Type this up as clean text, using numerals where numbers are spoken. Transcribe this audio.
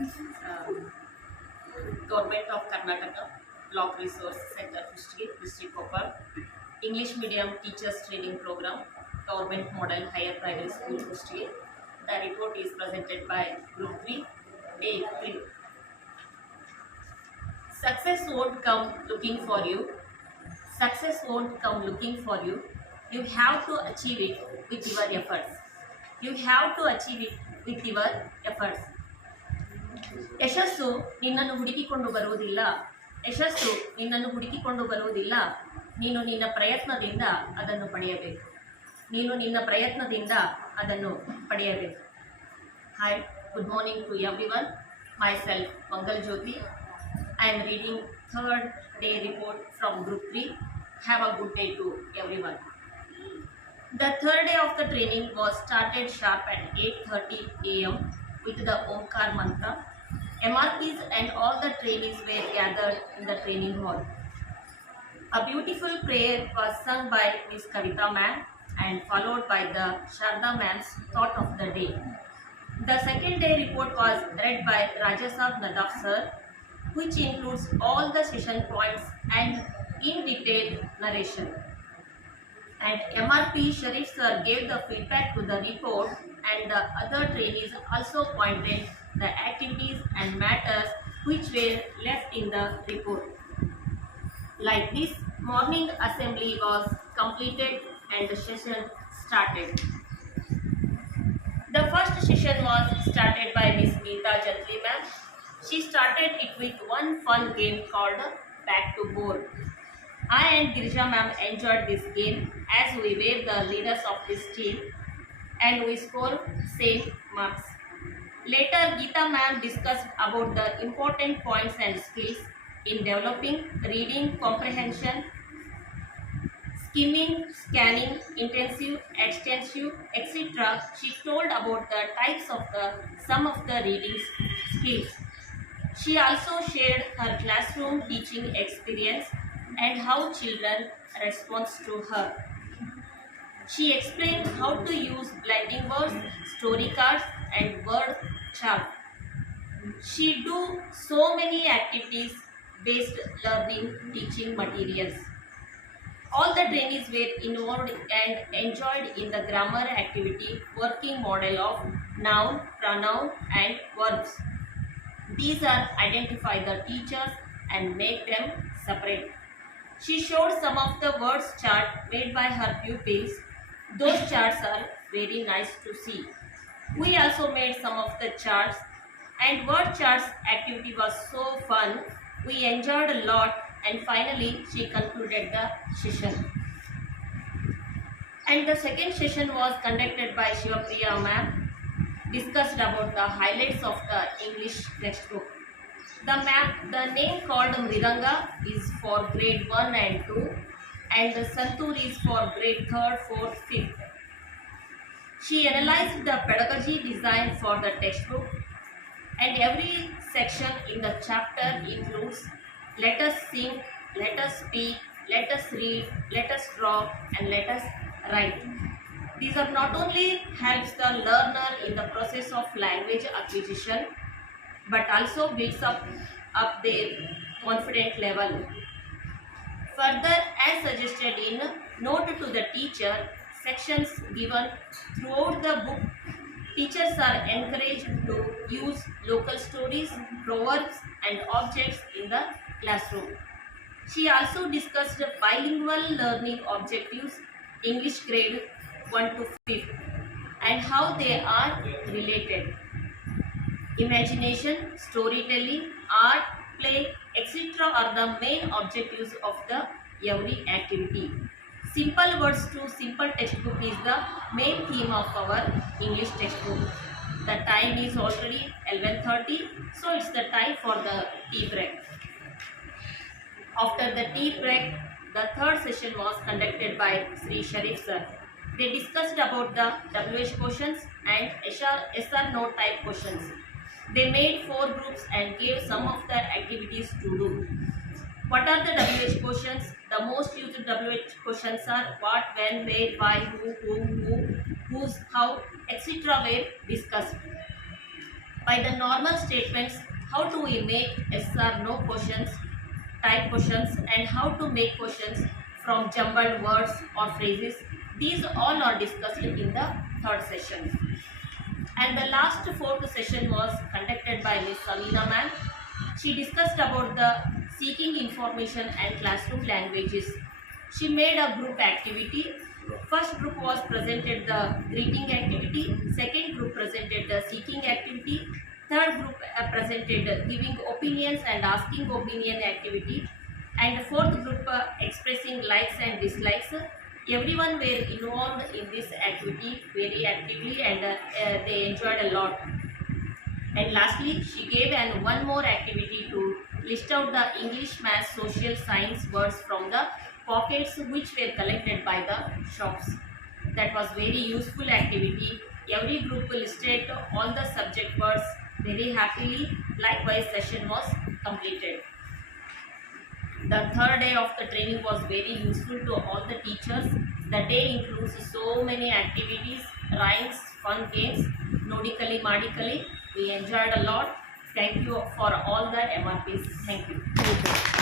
um, Government of Karnataka, Block Resource Center, Kushtagi, District Koppal, English Medium Teachers Training Program, Government Model Higher Primary School, Kushtagi. The report is presented by Group 3, Day 3. Success won't come looking for you. Success won't come looking for you. You have to achieve it with your efforts. You have to achieve it with your efforts. ಯಶಸ್ಸು ನಿನ್ನನ್ನು ಹುಡುಕಿಕೊಂಡು ಬರುವುದಿಲ್ಲ. ಯಶಸ್ಸು ನಿನ್ನನ್ನು ಹುಡುಕಿಕೊಂಡು ಬರುವುದಿಲ್ಲ. ನೀನು ನಿನ್ನ ಪ್ರಯತ್ನದಿಂದ ಅದನ್ನು ಪಡೆಯಬೇಕು. ನೀನು ನಿನ್ನ ಪ್ರಯತ್ನದಿಂದ ಅದನ್ನು ಪಡೆಯಬೇಕು. Hi, good morning to everyone. Myself, Mangal Jyoti. I am reading third day report from Group 3. Have a good day to everyone. The third day of the training was started sharp at 8:30 a.m. with the Omkar mantra. MRPs and all the trainees were gathered in the training hall. A beautiful prayer was sung by Ms. Kavita Ma'am and followed by the Sharda Ma'am's thought of the day. The second day report was read by Rajasab Nadaf sir, which includes all the session points and in detailed narration. And MRP Sharif sir gave the feedback to the report, and the other trainees also pointed the activities and matters which were left in the report. Like this, morning assembly was completed and the session started. The first session was started by Ms. Geeta Jantli ma'am. She started it with one fun game called Back to Board. I and Girija ma'am enjoyed this game as we were the leaders of this team and we scored same marks. Later, Geeta ma'am discussed about the important points and skills in developing reading comprehension, skimming, scanning, intensive, extensive, etc. She told about the types of some of the reading skills. She also shared her classroom teaching experience and how children respond to her. She explained how to use blending words, story cards and word chart. She do so many activities based learning teaching materials. All the trainees were involved and enjoyed in the grammar activity working model of noun, pronoun and verbs. These are identify the teachers and make them separate. She showed some of the words chart made by her pupils. Those charts are very nice to see. We also made some of the charts and word charts activity was so fun. We enjoyed a lot and finally she concluded the session. And the second session was conducted by Shivapriya ma'am, discussed about the highlights of the English textbook. The name called Mridanga is for grade 1 and 2 and the Santur is for grade 3rd, 4th, 5th. She analyzed the pedagogy design for the textbook and every section in the chapter includes let us sing, let us speak, let us read, let us draw and let us write. These are not only helps the learner in the process of language acquisition but also builds up their confident level. Further, as suggested in note to the teacher sections given throughout the book, teachers are encouraged to use local stories, proverbs and objects in the classroom. She also discussed bilingual learning objectives, English grade 1 to 5th and how they are related. Imagination, storytelling, art, play, etc. are the main objectives of the every activity. Simple words to simple textbook is the main theme of our English textbook. The time is already 11:30, so it's the time for the tea break. After the tea break, the third session was conducted by Sri Sharif sir. They discussed about the WH questions and SR no type questions. They made 4 groups and gave some of the activities to do. What are the WH questions? The most used WH questions are what, when, where, why, who, whom, who, whose, how, etc. were discussed. By the normal statements, how do we make yes or no questions, type questions, and how to make questions from jumbled words or phrases. These all are discussed in the third session. And the last fourth session was conducted by Miss Samina Ma'am. She discussed about the seeking information and classroom languages. She made a group activity. First group was presented the greeting activity. Second group presented the seeking activity. Third group presented giving opinions and asking opinion activity. And fourth group expressing likes and dislikes. Everyone were involved in this activity very actively, and they enjoyed a lot. And lastly, she gave one more activity to list out the English, Math, Social, Science words from the pockets which were collected by the shops. That was very useful activity. Every group listed all the subject words very happily. Likewise, session was completed. The third day of the training was very useful to all the teachers. The day includes so many activities, rhymes, fun games, nodically, madically. We enjoyed a lot. Thank you for all the MRPs. Thank you.